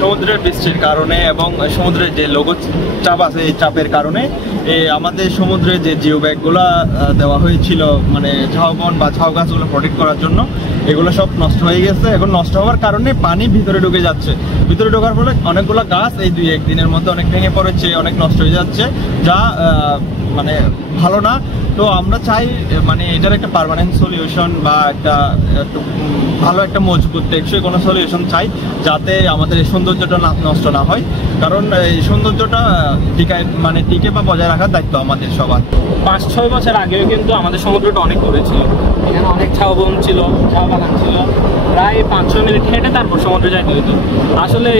সমুদ্রের বৃষ্টির কারণে এবং সমুদ্রের যে লঘু চাপ আছে এই চাপের কারণে আমাদের সমুদ্রে যে জিও ব্যাগগুলো দেওয়া হয়েছিল মানে ঝাউবন বা ঝাউ গাছগুলো প্রোটেক্ট করার জন্য এগুলো সব নষ্ট হয়ে গেছে। এখন নষ্ট হওয়ার কারণে পানি ভিতরে ঢুকে যাচ্ছে, ভিতরে ঢোকার ফলে অনেকগুলো গাছ এই 2-1 দিনের মধ্যে অনেক ভেঙে পড়েছে, অনেক নষ্ট হয়ে যাচ্ছে, যা মানে ভালো না। তো আমরা চাই মানে এটার একটা পার্মানেন্ট সলিউশন বা একটা ভালো একটা মজবুত টেকসই কোনো সলিউশন চাই, যাতে আমাদের এই সৌন্দর্যটা নষ্ট না হয়। কারণ এই সৌন্দর্যটা টিকে বা বজায় রাখার দায়িত্ব আমাদের সবার। 5-6 বছর আগেও কিন্তু আমাদের সমুদ্রটা অনেক দূরে ছিল, এখানে অনেক ঝাউবন ছিল, ঝাউ বাগান ছিল, প্রায় 5-6 মিনিট হেঁটে তারপর সমুদ্রে যাইতে হতো। আসলে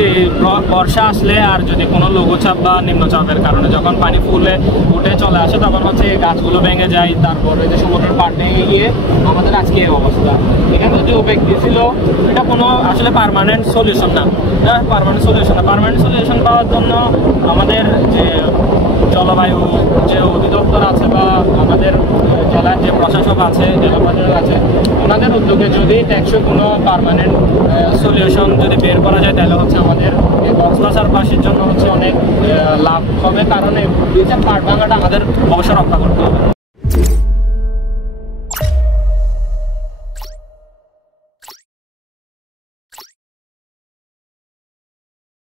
বর্ষা আসলে আর যদি কোনো লঘুচাপ বা নিম্নচাপের কারণে যখন পানি ফুলে উঠে চলে আসে তখন হচ্ছে গাছগুলো ভেঙে যায়, তারপরে যে সমুদ্রের পাড় ভেঙে গিয়ে আমাদের আজকে এই অবস্থা। এখানে যে ব্যক্তি ছিল এটা কোনো আসলে পার্মানেন্ট সলিউশন না, পার্মানেন্ট সলিউশন পাওয়ার জন্য আমাদের যে জলবায়ু যে অধিদপ্তর আছে বা আমাদের জেলার যে প্রশাসক আছে, জেলা প্রশাসক আছে, ওনাদের উদ্যোগে যদি টেকসই কোনো পার্মানেন্ট সলিউশন যদি বের করা যায় তাহলে হচ্ছে আমাদের এই কক্সবাজারবাসীর জন্য হচ্ছে অনেক লাভ হবে। কারণ এই ব্রিজের পাড় ভাঙাটা আমাদের অবশ্যই রক্ষা করতে হবে।